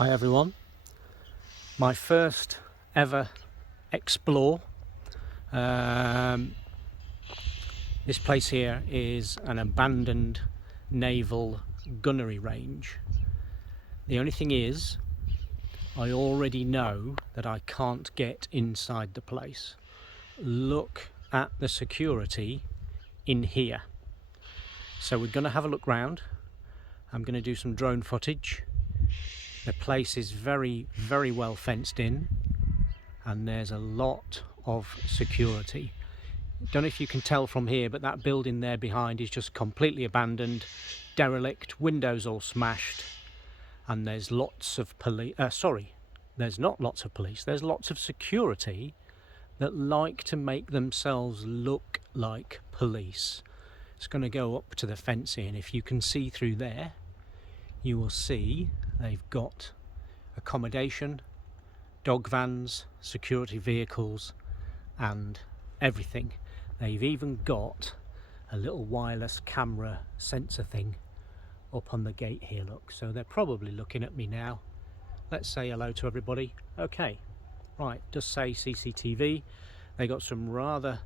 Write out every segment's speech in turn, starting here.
Hi everyone, my first ever explore. This place here is an abandoned naval gunnery range. The only thing is, I already know that I can't get inside the place. Look at the security in here. So we're going to have a look round. I'm going to do some drone footage. The place is very well fenced in and there's a lot of security. Don't know if you can tell from here, but that building there behind is just completely abandoned, derelict, windows all smashed, and there's lots of police. There's not lots of police, there's lots of security that like to make themselves look like police. It's going to go up to the fencing, and if you can see through there, you will see they've got accommodation, dog vans, security vehicles and everything. They've even got a little wireless camera sensor thing up on the gate here, look. So they're probably looking at me now. Let's say hello to everybody. Okay, right, just say CCTV. They got some rather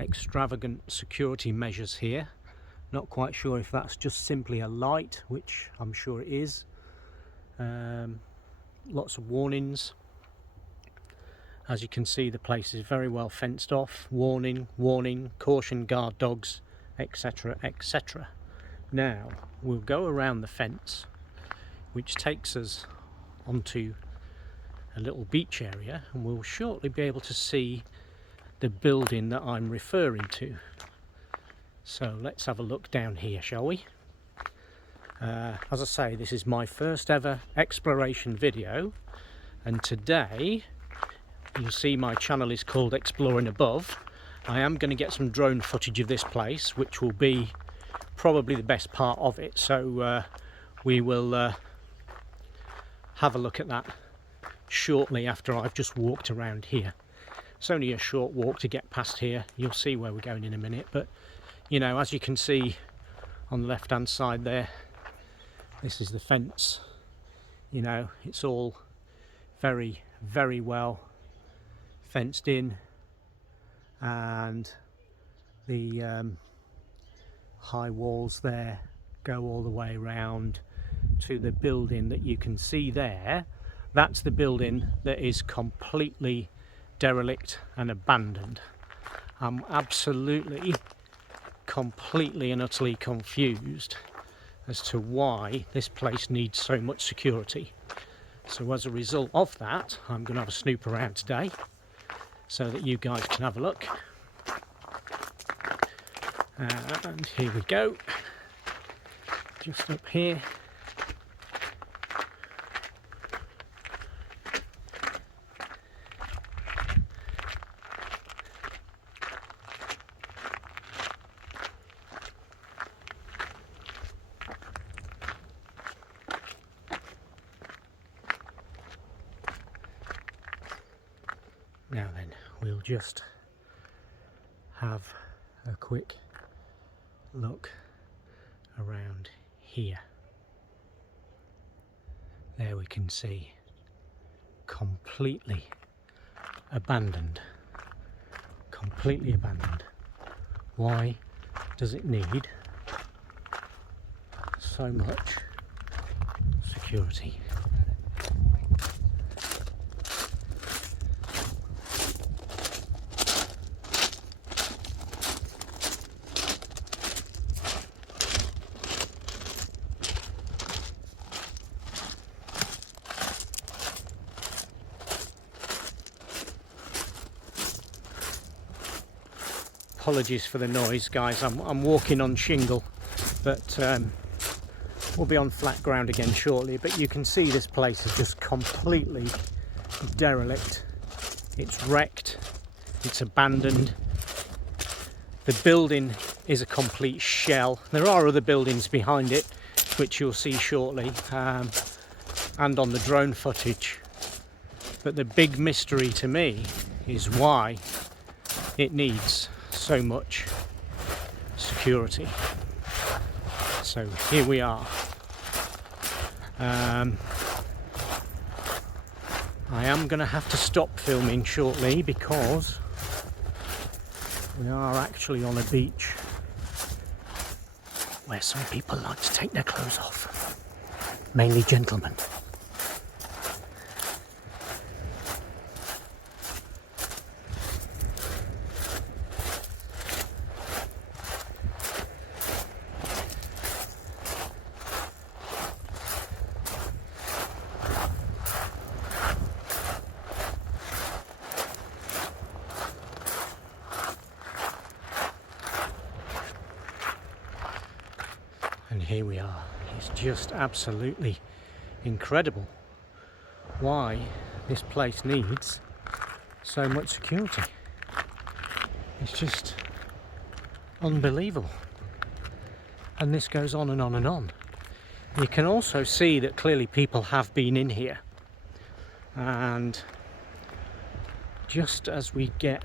extravagant security measures here. Not quite sure if that's just simply a light, which I'm sure it is. Lots of warnings. As you can see, the place is very well fenced off. Warning, warning, caution, guard dogs, etc, etc. Now we'll go around the fence, which takes us onto a little beach area, and we'll shortly be able to see the building that I'm referring to. So let's have a look down here, shall we? As I say, this is my first ever exploration video, and today you'll see my channel is called Exploring Above. I am going to get some drone footage of this place, which will be probably the best part of it, so we will have a look at that shortly after I've just walked around here. It's only a short walk to get past here. You'll see where we're going in a minute, but you know, as you can see on the left hand side there, this is the fence. You know, it's all very well fenced in, and the high walls there go all the way around to the building that you can see there. That's the building that is completely derelict and abandoned. I'm absolutely, completely and utterly confused as to why this place needs so much security. So as a result of that, I'm going to have a snoop around today so that you guys can have a look. And here we go, just up here. Now then, we'll just have a quick look around here. There we can see completely abandoned. Completely abandoned. Why does it need so much security? Apologies for the noise, guys. I'm walking on shingle, but we'll be on flat ground again shortly. But you can see this place is just completely derelict. It's wrecked, it's abandoned. The building is a complete shell. There are other buildings behind it, which you'll see shortly, and on the drone footage. But the big mystery to me is why it needs so much security. So here we are. I am going to have to stop filming shortly because we are actually on a beach where some people like to take their clothes off, mainly gentlemen. And here we are. It's just absolutely incredible why this place needs so much security. It's just unbelievable. And this goes on and on and on. You can also see that clearly people have been in here. And just as we get,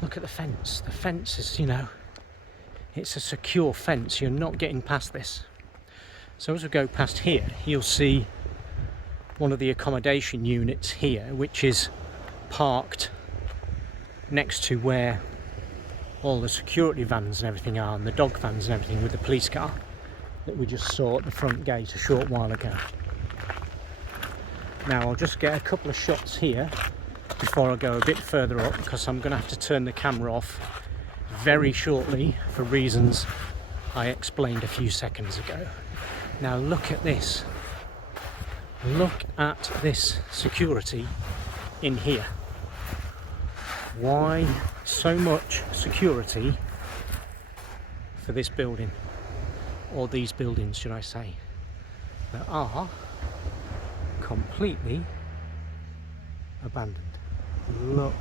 look at the fence. The fence is, you know, it's a secure fence. You're not getting past this. So as we go past here, you'll see one of the accommodation units here, which is parked next to where all the security vans and everything are, and the dog vans and everything with the police car that we just saw at the front gate a short while ago. Now I'll just get a couple of shots here before I go a bit further up, because I'm going to have to turn the camera off very shortly for reasons I explained a few seconds ago. Now look at this. Look at this security in here. Why so much security for this building, or these buildings should I say, that are completely abandoned. Look,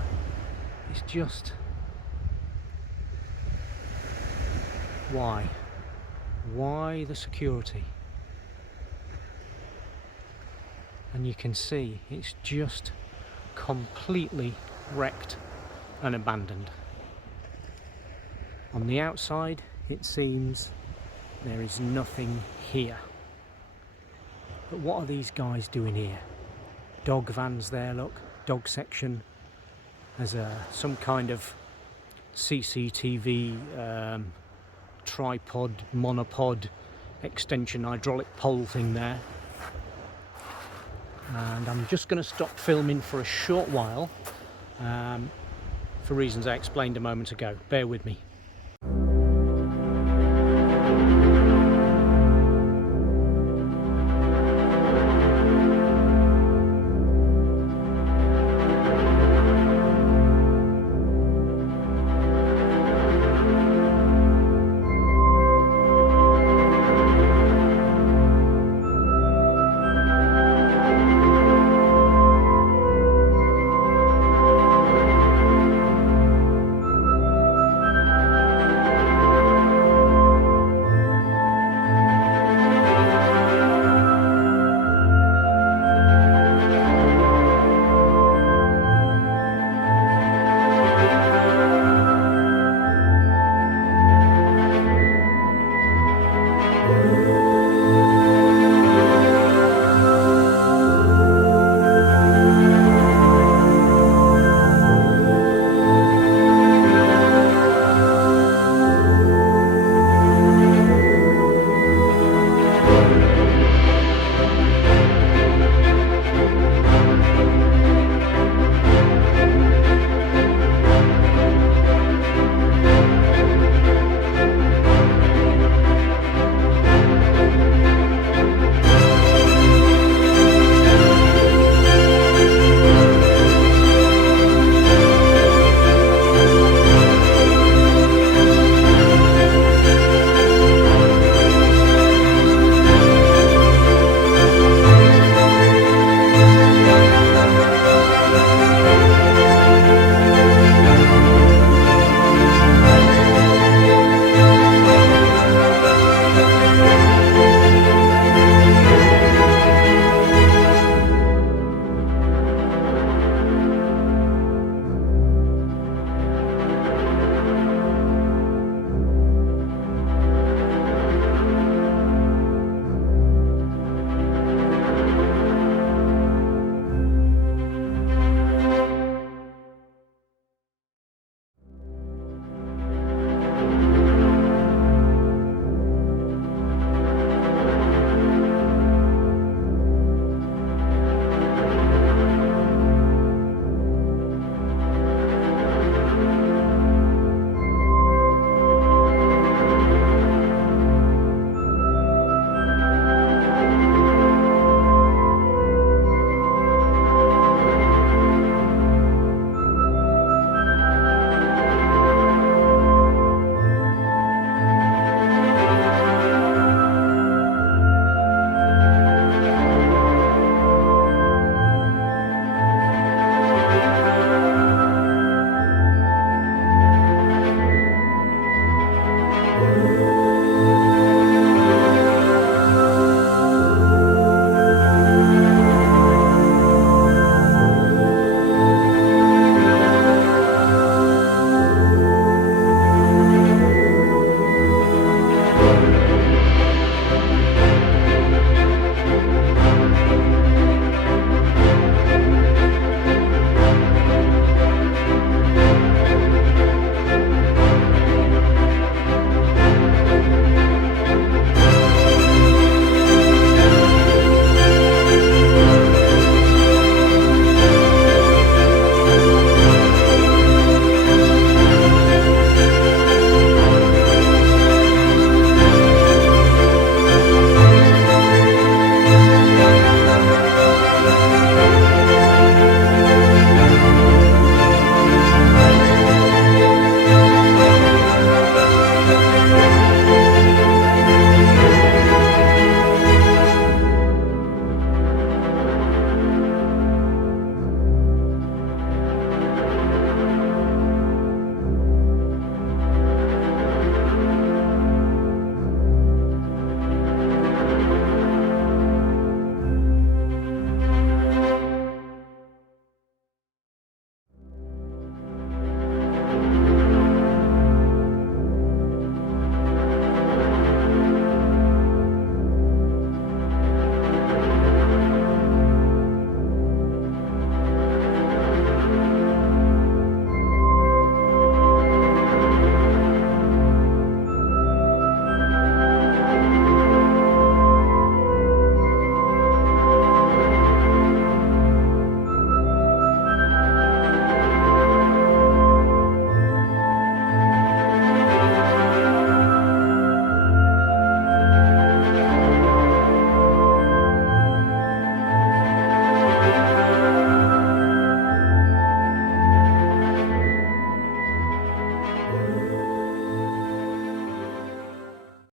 it's just, why the security? And you can see it's just completely wrecked and abandoned. On the outside it seems there is nothing here. But what are these guys doing here? Dog vans there, look, dog section. There's some kind of CCTV tripod, monopod, extension hydraulic pole thing there. And I'm just going to stop filming for a short while for reasons I explained a moment ago. Bear with me.